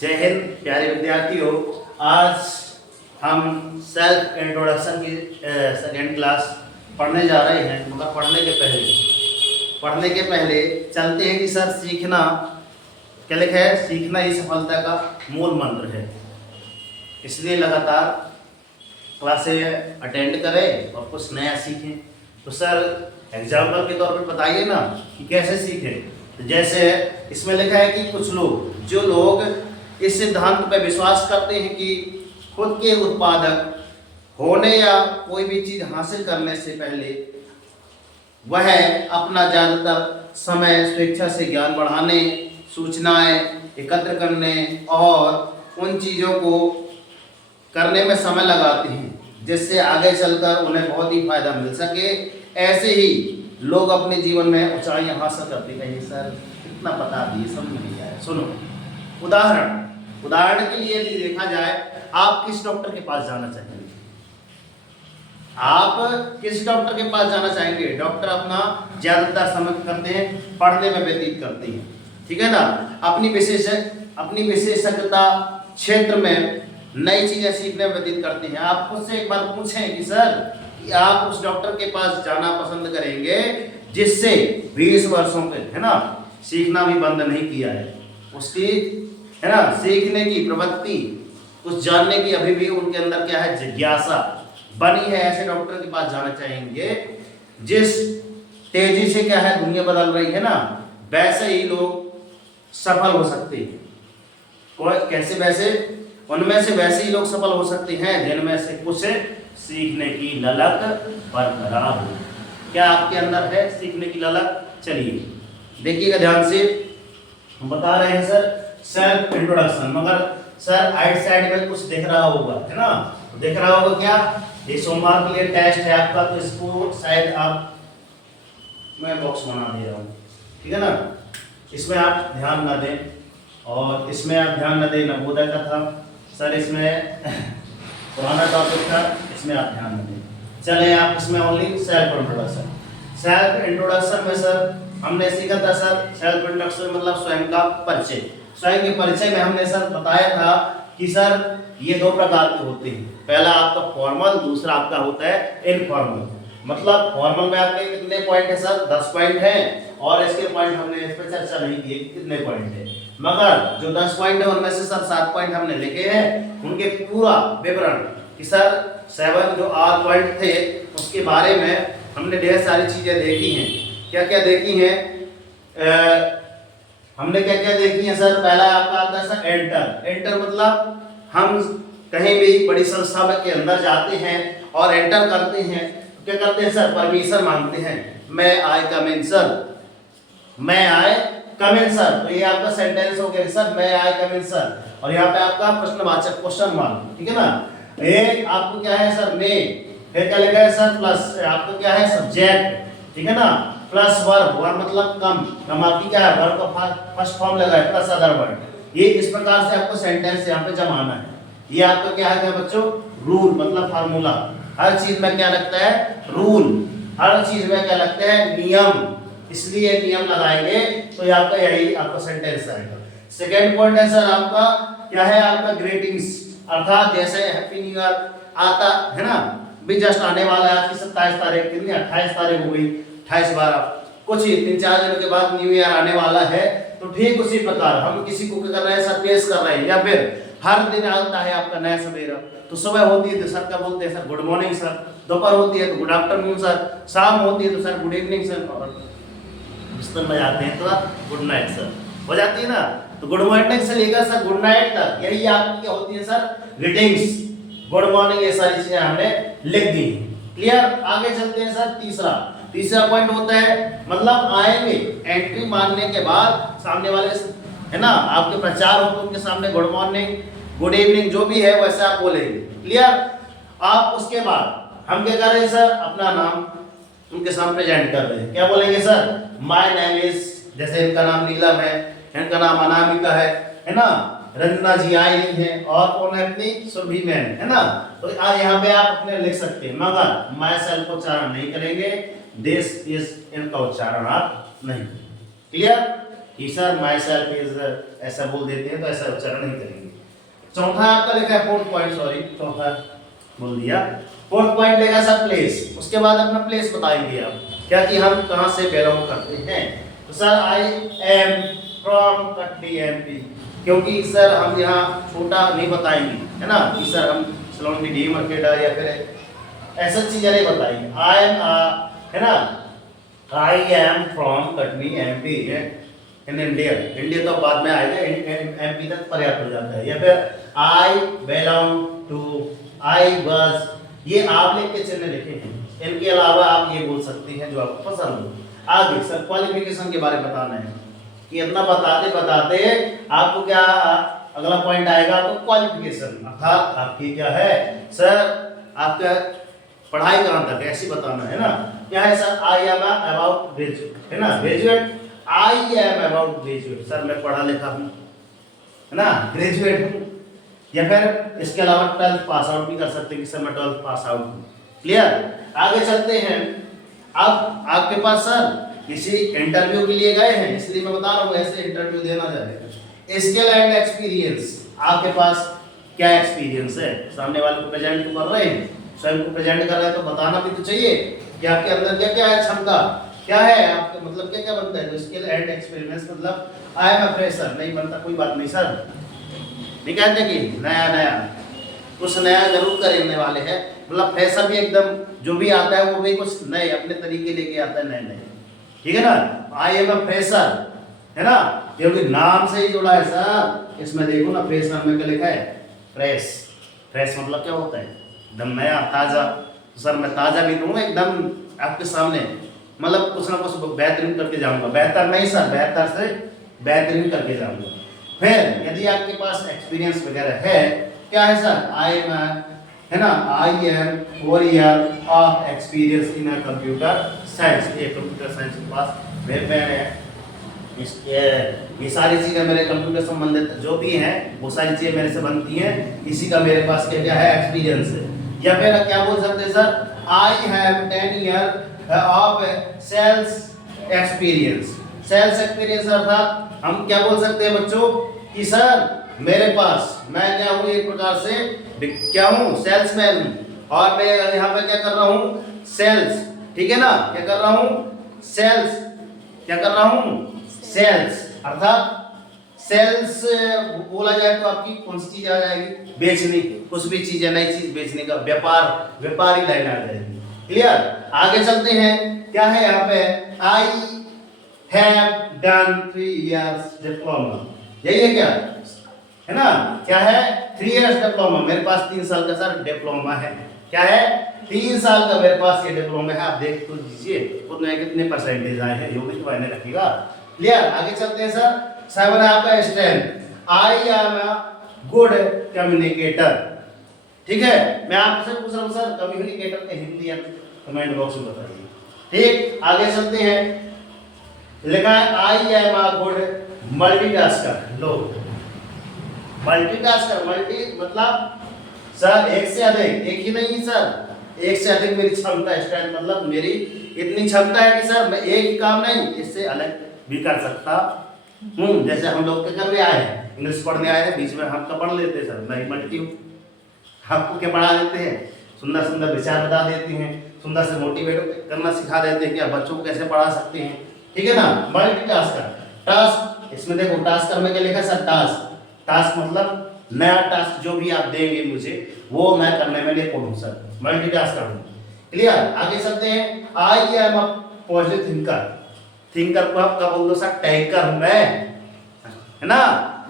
जय हिंद प्यारे विद्यार्थियों। आज हम सेल्फ इंट्रोडक्शन की सेकेंड क्लास पढ़ने जा रहे हैं। मगर पढ़ने के पहले चलते हैं कि सर सीखना क्या लिखा है, सीखना ही सफलता का मूल मंत्र है। इसलिए लगातार क्लासें अटेंड करें और कुछ नया सीखें। तो सर एग्जाम्पल के तौर पर बताइए ना कि कैसे सीखें। तो जैसे इसमें लिखा है कि कुछ लोग इस सिद्धांत पर विश्वास करते हैं कि खुद के उत्पादक होने या कोई भी चीज़ हासिल करने से पहले वह अपना ज़्यादातर समय स्वेच्छा से ज्ञान बढ़ाने, सूचनाएं एकत्र करने और उन चीज़ों को करने में समय लगाते हैं जिससे आगे चलकर उन्हें बहुत ही फायदा मिल सके। ऐसे ही लोग अपने जीवन में ऊंचाइयां हासिल करते हैं। सर कितना बता दिए, समझ नहीं आया। सुनो, उदाहरण के लिए यदि देखा जाए, आप किस डॉक्टर के पास जाना चाहेंगे? आप किस डॉक्टर के पास जाना चाहेंगे? डॉक्टर अपना ज्यादातर समय करते हैं पढ़ने में व्यतीत करते हैं, ठीक है ना। अपनी विशेषज्ञता क्षेत्र में नई चीजें सीखने में व्यतीत करते हैं। आप खुद से एक बार पूछें कि सर कि आप उस डॉक्टर के पास जाना पसंद करेंगे जिससे 20 वर्षों पे है ना सीखना भी बंद नहीं किया है, उसकी है ना सीखने की प्रवृत्ति, कुछ जानने की अभी भी उनके अंदर क्या है, जिज्ञासा बनी है। ऐसे डॉक्टर के पास जाना चाहेंगे जिस तेजी से क्या है दुनिया बदल रही है ना, वैसे ही लोग सफल हो सकते हैं। कैसे? वैसे उनमें से वैसे ही लोग सफल हो सकते हैं जिनमें से कुछ सीखने की ललक बरकरार हो। क्या आपके अंदर है सीखने की ललक? चलिए देखिएगा ध्यान से। हम बता रहे हैं सर सेल्फ इंट्रोडक्शन, मगर सर राइट साइड में कुछ दिख रहा होगा, है ना। तो दिख रहा होगा क्या? ये सोमवार के लिए टेस्ट है आपका, तो इसको शायद मैं बॉक्स बना दे रहा हूँ, ठीक है ना। इसमें आप ध्यान ना दें और इसमें आप ध्यान न दें। नवोदय का था सर, इसमें पुराना टॉपिक था, इसमें आप ध्यान न दें। चले आप इसमें ओनली सेल्फ इंट्रोडक्शन में सर हमने सीखा था सर सेल्फ इंट्रोडक्शन मतलब स्वयं का परिचय। स्वयं के परिचय में हमने सर बताया था कि सर ये दो प्रकार के होते हैं। पहला आपका फॉर्मल, दूसरा आपका होता है इनफॉर्मल। मतलब फॉर्मल में आपके कितने पॉइंट है सर? 10 पॉइंट हैं और इसके पॉइंट हमने इस पर चर्चा नहीं की कितने पॉइंट है। मगर जो 10 पॉइंट है उनमें से सर 7 पॉइंट हमने लिखे हैं, उनके पूरा विवरण कि सर 7 जो 8 पॉइंट थे उसके बारे में हमने ढेर सारी चीजें देखी हैं। क्या क्या देखी हैं? हमने क्या क्या देखी है सर? पहला आपका आता है सर एंटर मतलब हम कहीं भी बड़ी संस्था के अंदर जाते हैं और एंटर करते हैं, क्या करते हैं सर? परमिशन मांगते हैं। मैं आई कम इन सर, मैं आई कम इन सर। तो ये आपका सेंटेंस हो गया सर, मैं आई कम इन सर। और यहाँ पे आपका प्रश्नवाचक क्वेश्चन मार्क, ठीक है ना। एक आपको क्या है सर? में, फिर क्या लिखा है सर? प्लस आपको क्या है? सब्जेक्ट, ठीक है ना। प्लस वर्ब मतलब कम आपकी क्या है? वर्ब का फर्स्ट फॉर्म लगा है प्लस अदर वर्ड। ये इस प्रकार से आपको सेंटेंस यहाँ पे जमाना है। ये आपका क्या है बच्चों? रूल मतलब फार्मूला। हर चीज में क्या लगता है? रूल। हर चीज में क्या लगता है? नियम। इसलिए नियम लगाएंगे तो ये आपका यही आपका सेंटेंस आएगा। सेकेंड पॉइंट है सर आपका क्या है? आपका ग्रीटिंग्स, अर्थात जैसे हैप्पी न्यू ईयर आता है ना, भी जस्ट आने वाला है। आज की 27 तारीख, कितनी 28 तारीख हो गई, 28/12, कुछ ही 3-4 दिनों के बाद न्यू ईयर आने वाला है। तो ठीक उसी प्रकार हम किसी को क्या कर रहे हैं सर? पेश कर रहे हैं। या फिर हर दिन आता है आपका नया सवेरा। तो सुबह होती है तो सर क्या बोलते हैं सर? Good morning sir. दोपहर होती है तो गुड आफ्टरनून सर। शाम होती है तो सर गुड इवनिंग सर। बिस्तर में जाते हैं तो गुड नाइट सर हो जाती है ना। तो गुड मॉर्निंग से लेकर सर गुड नाइट तक यही आपकी क्या होती है सर? ग्रीटिंग्स, गुड मॉर्निंग, ये सारी चीजें हमने लिख दी। क्लियर? आगे चलते हैं सर। तीसरा पॉइंट होता है मतलब आएंगे एंट्री मारने के बाद सामने वाले है ना आपके प्रचार हो तो उनके सामने गुड मॉर्निंग, गुड इवनिंग जो भी है वैसे आप बोलेंगे। क्लियर? आप उसके बाद हम क्या कर रहे हैं सर? अपना नाम उनके सामने प्रेजेंट कर रहे हैं। क्या बोलेंगे सर? माय नेम इज, जैसे इनका नाम नीलम है, इनका नाम अनामिका है ना, रंजना जी आई हैं और कौन है? अपनी सुरभि मैम, है ना। तो यहाँ पे आप अपने लिख सकते हैं, मगर माय सेल्फ उच्चारण नहीं करेंगे, दिस इज इनका उच्चारण आप नहीं। क्लियर? कि सर माई सेल्फ इज, ऐसा बोल देते हैं तो ऐसा उच्चारण नहीं करेंगे। चौथा आपका लिखा है फोर्थ पॉइंट, सॉरी चौथा बोल दिया। फोर्थ पॉइंट लेगा सर प्लेस, उसके बाद अपना प्लेस बताएंगे आप क्या कि हम कहाँ से बिलोंग करते हैं। तो sir I am from Katni MP, क्योंकि सर हम यहाँ छोटा नहीं बताएंगे है ना कि सर हम सलोन की डी मार्केट या फिर ऐसा चीजें नहीं बताएंगे। आई एम है ना, I am from Katni MP in India, India तो बाद में आएगा, एमपी तक पर्याप्त हो जाता है। या फिर I belong to, I was, ये आप लिख के चिन्ह लिखे हैं, इनके अलावा आप ये बोल सकते हैं जो आपको पसंद हो। आगे सर क्वालिफिकेशन के बारे में बताना है कि इतना बताते बताते आपको क्या अगला पॉइंट आएगा, आपको क्वालिफिकेशन अर्थात आपकी क्या है सर, आपका पढ़ाई कहाँ तक है ऐसी बताना है ना। क्या है sir, I am about graduate है ना, graduate, I am about graduate, sir मैं पढ़ा लिखा हूँ है ना, ग्रेजुएट हूँ। या फिर इसके अलावा 12th पास आउट भी कर सकते हैं कि सर मैं 12th पास आउट हूँ। क्लियर, आगे चलते हैं। अब आपके पास सर किसी इंटरव्यू के लिए गए हैं, इसलिए मैं बता रहा हूँ ऐसे इंटरव्यू देना जाएगा। स्किल एंड एक्सपीरियंस, आपके पास क्या एक्सपीरियंस है, सामने वाले को प्रेजेंट कर रहे हैं, स्वयं को प्रेजेंट कर रहे हैं तो बताना भी तो चाहिए कि आपके अंदर क्या क्या है, क्षमता क्या है, आपका मतलब क्या क्या बनता है। स्किल एंड एक्सपीरियंस मतलब आई एम अ फ्रेशर नहीं बनता, कोई बात नहीं सर, नहीं कहते कि नया नया कुछ नया जरूर करने वाले हैं, मतलब फ्रेशर भी एकदम जो भी आता है वो भी कुछ नए अपने तरीके लेके आता है, नए नए, ठीक है ना। आई एम अ फ्रेशर है ना, क्योंकि नाम से ही जुड़ा है सर। इसमें देखो ना फ्रेशर में क्या लिखा है, फ्रेश, फ्रेश मतलब क्या होता है, एकदम नया ताजा। सर मैं ताजा भी दूंगा एकदम आपके सामने, मतलब कुछ ना कुछ बेहतरीन करके जाऊंगा, बेहतर नहीं सर, बेहतर से बेहतरीन करके जाऊंगा। फिर यदि आपके पास एक्सपीरियंस वगैरह है, क्या है सर, आई एम है ना, I am 4 year of experience in a computer science, ये कंप्यूटर साइंस के पास मेरे पे ये सारी चीज़ें मेरे कंप्यूटर संबंधित जो भी हैं वो सारी चीज़ें मेरे से बनती हैं, इसी का मेरे पास क्या क्या है एक्सपीरियंस है। या फिर क्या बोल सकते हैं sir, I have 10 year of sales experience, sales experience अर्थात हम क्या बोल सकते हैं बच्चों कि सर मेरे पास मैं क्या हूँ एक प्रकार से क्या हूँ, सेल्समैन हूँ, और मैं यहाँ पे क्या कर रहा हूँ, सेल्स, ठीक है ना, क्या कर रहा हूँ, सेल्स, क्या कर रहा हूँ, सेल्स अर्थात सेल्स बोला जाए तो आपकी कौन सी चीज आ जाएगी, बेचने, कुछ भी चीज है नई चीज बेचने का व्यापार, व्यापारी लाइन आ जाएगी। क्लियर, आगे चलते हैं। क्या है यहाँ पे, I have done 3 years diploma, यही है क्या है ना, क्या है 3 इयर्स डिप्लोमा, मेरे पास 3 साल का सर डिप्लोमा है। क्या है, 3 साल का मेरे पास ये डिप्लोमा है। आप देख तो दीजिए उसमें कितने परसेंटेज आए हैं, योगी तो मायने रखिएगा। क्लियर, आगे चलते हैं सर। 7 है आपका strength, I am a good communicator, ठीक है। मैं आपसे पूछ रहा हूँ सर कम्युनिकेटर के हिंदी कमेंट बॉक्स में बताइए। ठीक, आगे चलते हैं। लिखा है I am a good multitasker, low multitasker, multi मतलब सर एक से अधिक, एक ही नहीं सर, एक से अधिक मेरी क्षमता है। स्ट्रेंथ मतलब मेरी इतनी क्षमता है कि सर मैं एक ही काम नहीं इससे अलग भी कर सकता हूँ। जैसे हम लोग क्या करने आए हैं, इंग्लिश पढ़ने आए हैं, बीच में हम तो पढ़ लेते हैं सर, मैं मल्टी हूँ, आपको क्या पढ़ा देते हैं, सुंदर सुंदर विचार बता देते हैं, सुंदर से मोटिवेट करना सिखा देते हैं कि आप बच्चों को कैसे पढ़ा सकते हैं, ठीक है ना। मल्टीटास्कर, टास्क, इसमें देखो टास्कर में क्या लिखा है सर, टास्क, टास्क मतलब नया टास्क जो भी आप देंगे मुझे वो मैं करने में निपुण हूँ सर, मल्टीटास्कर हूँ। क्लियर, आगे चलते हैं। I am a positive thinker, thinker को आप कब बोल दो सर, टैंकर हूँ मैं, है ना।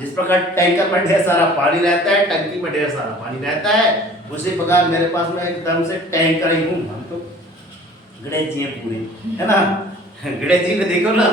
जिस प्रकार टैंकर में ढेर सारा पानी रहता है, टंकी में ढेर सारा पानी रहता है, उसी प्रकार मेरे पास में एकदम से टैंकर ही हूँ। हम तो गणेश जी हैं पूरे, है ना, गणेश जी में देखो ना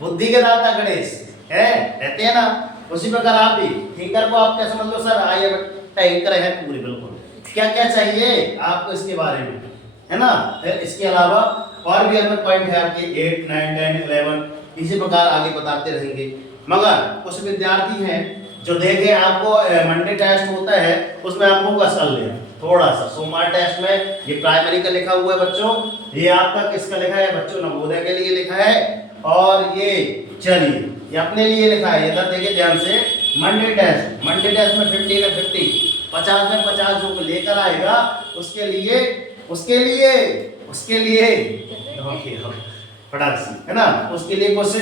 बुद्धि के दाता गणेश है, रहते हैं ना, उसी प्रकार आप भी थिंकर को आप क्या समझ लो सर, आई एम टैंकर है पूरी, बिल्कुल। क्या क्या चाहिए आपको इसके बारे में, है ना। फिर इसके अलावा और भी हमें पॉइंट है आपके 8, 9, 10, 11, इसी प्रकार आगे बताते रहेंगे। मगर कुछ विद्यार्थी हैं जो देखे आपको मंडे टेस्ट होता है उसमें आपको कसल लिया थोड़ा सा, सोमवार टेस्ट में ये प्राइमरी का लिखा हुआ है बच्चों, ये आपका किसका लिखा है बच्चों, नवोदय के लिए लिखा है। और ये चलिए ये अपने लिए लिखा है, इधर देखिए ध्यान से, मंडे टेस्ट में 50 है 50, 50 में 50 जो लेकर आएगा उसके लिए फटाक से, है ना, उसके लिए कुछ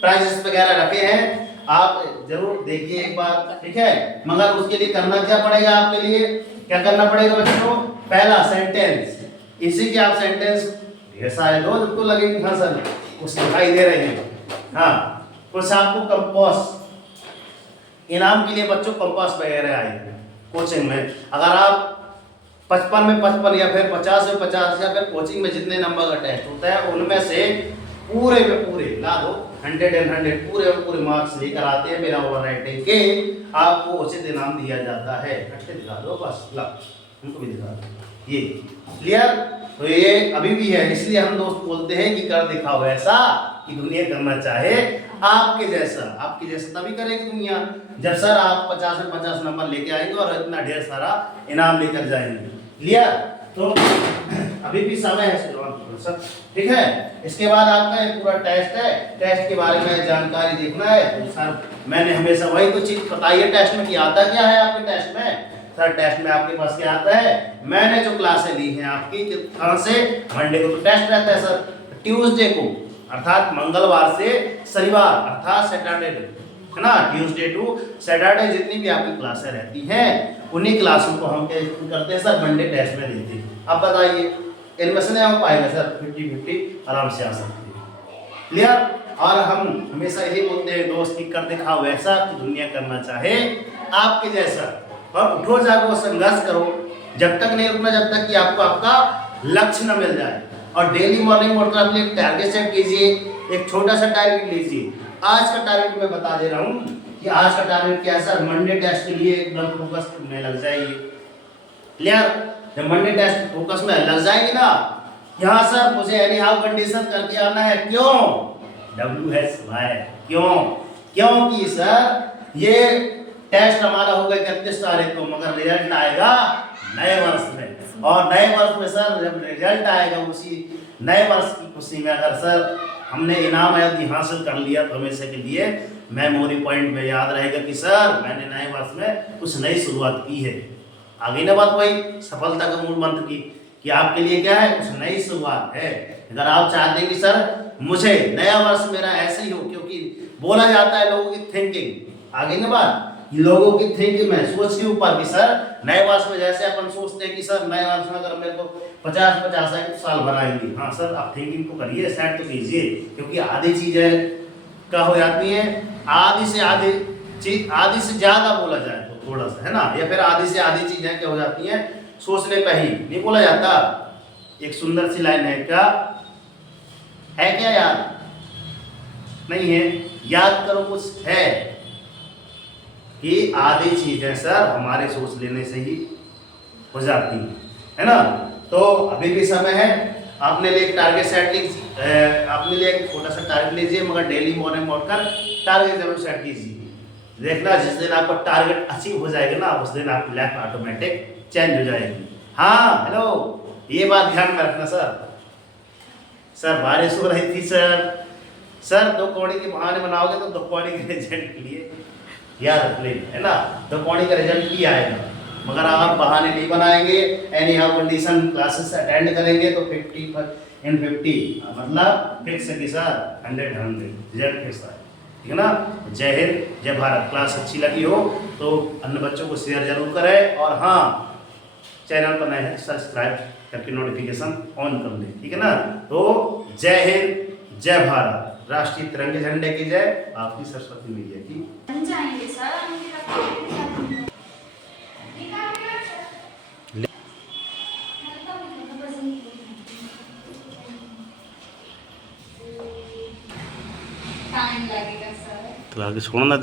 प्राइजेस वगैरह रखे हैं, आप जरूर देखिए एक बार, ठीक है। मगर उसके लिए करना क्या पड़ेगा, आपके लिए क्या करना पड़ेगा बच्चों, पहला सेंटेंस, इसी के आप सेंटेंस ढेर सारे दो तो लगेंगे, हाँ सर कुछ दिखाई दे रहे हैं, हाँ कुछ आपको कंपास इनाम के लिए बच्चों कंपास वगैरह आएंगे कोचिंग में। अगर आप 55 में 55 या फिर 50 में 50 या फिर कोचिंग में जितने नंबर का टेस्ट होता है उनमें से पूरे में पूरे ला दो 100 एंड 100 पूरे में पूरे मार्क्स लेकर आते हैं बिना ओवर राइटिंग के, आपको उचित इनाम दिया जाता है। अच्छे दिखा दो बस, ला उनको भी दिखा दो, ये क्लियर। तो ये अभी भी है, इसलिए हम दोस्त बोलते हैं कि कर दिखाओ ऐसा कि दुनिया करना चाहे आपके जैसा तभी करेगी दुनिया, जब सर आप 50 में 50 नंबर लेके आएंगे और इतना ढेर सारा इनाम लेकर जाएंगे, क्लियर। तो अभी भी समय है सर, ठीक है। इसके बाद आपका एक पूरा टेस्ट है, टेस्ट के बारे में जानकारी देखना है तो सर मैंने हमेशा वही तो चीज बताई है टेस्ट में कि आता क्या है आपके टेस्ट में। सर टेस्ट में आपके पास क्या आता है, मैंने जो क्लासें ली हैं आपकी कहाँ से, मंडे को तो टेस्ट रहता है सर, ट्यूसडे को अर्थात मंगलवार से शनिवार अर्थात सैटरडे, है ना, ट्यूसडे टू सैटरडे जितनी भी आपकी क्लासें रहती हैं उन्हीं क्लासों को हम क्या करते हैं सर, मंडे टेस्ट में देते हैं। अब बताइए इनमें से नहीं हो पाएगा सर, 50-50 आराम से आ सकते हैं, क्लियर। और हम हमेशा यही बोलते हैं दोस्त की कर दिखाओ ऐसा कि दुनिया करना चाहे आपके जैसा, और उठो जागो संघर्ष करो, जब तक नहीं रुकना जब तक कि आपको आपका लक्ष्य न मिल जाए। और डेली मॉर्निंग उठकर अपने एक टारगेट सेट कीजिए, एक छोटा सा टारगेट लीजिए। आज का टारगेट मैं बता दे रहा हूँ कि आज का टारगेट क्या है सर, मंडे टेस्ट के लिए एकदम फोकस में लग जाइए, क्लियर। जब मंडे टेस्ट फोकस में लग जाएंगे ना, यहाँ सर मुझे एनी हाउ कंडीशन करके आना है, क्यों WHY, क्योंकि सर ये टेस्ट हमारा होगा 31 तारीख को, मगर रिजल्ट आएगा नए वर्ष में, और नए वर्ष में सर जब रिजल्ट आएगा उसी नए वर्ष की खुशी में अगर सर हमने इनाम यदि हासिल कर लिया तो हमेशा के लिए मेमोरी पॉइंट में याद रहेगा कि सर मैंने नए वर्ष में कुछ नई शुरुआत की है। आ गई ना बात वही सफलता का मूल मंत्र की कि आपके लिए क्या है, कुछ नई शुरुआत है। अगर आप चाहते हैं कि सर मुझे नया वर्ष मेरा ऐसे ही हो, क्योंकि बोला जाता है लोगों की थिंकिंग, आ गई ना बात, लोगों की थिंकिंग में सोच के ऊपर कि सर नए वर्ष में जैसे अपन सोचते हैं कि सर नए वर्ष में अगर मेरे को 50 साल बनाएंगे, हाँ सर आप थिंकिंग को करिए, सेट तो कीजिए, क्योंकि आधी चीजें क्या हो जाती हैं, आधी से आधी चीज, आधी से ज्यादा बोला जाए तो थोड़ा सा, है ना, या फिर आधी से आधी चीजें क्या हो जाती हैं, सोचने पे ही नहीं बोला जाता। एक सुंदर सी लाइन है, क्या है, क्या याद नहीं है, याद करो कुछ है कि आधी चीजें सर हमारे सोच लेने से ही हो जाती है ना। तो अभी भी समय है, आपने लिए एक टारगेट सेट लीजिए, आपने लिए एक छोटा सा टारगेट लीजिए, मगर डेली मॉर्निंग उठकर टारगेट जरूर सेट कीजिए। देखना जिस दिन आपका टारगेट अचीव हो जाएगा ना, उस दिन आपकी लाइफ ऑटोमेटिक चेंज हो जाएगी। हाँ हेलो, ये बात ध्यान में रखना सर बारिश हो रही थी सर 2 कौड़ी के बहाने बनाओगे तो 2 कौड़ी के रिजल्ट के लिए याद रख लें, है ना, 2 कौड़ी का रिजल्ट ही आएगा, मगर आप बहाने नहीं बनाएंगे, any how condition classes attend करेंगे तो 50 मतलब फिक्स है कि सर 100 रिजल्ट फिक्स है, ठीक है ना। जय हिंद जय भारत। क्लास अच्छी लगी हो तो अन्य बच्चों को शेयर जरूर करें, और हाँ चैनल पर नए हैं सब्सक्राइब करके नोटिफिकेशन ऑन कर लें, ठीक है ना। तो जय हिंद जय भारत, राष्ट्रीय तिरंगे झंडे की जय, आपकी सरस्वती मीडिया की। टाइम लगेगा सर, तो आगे छोड़ना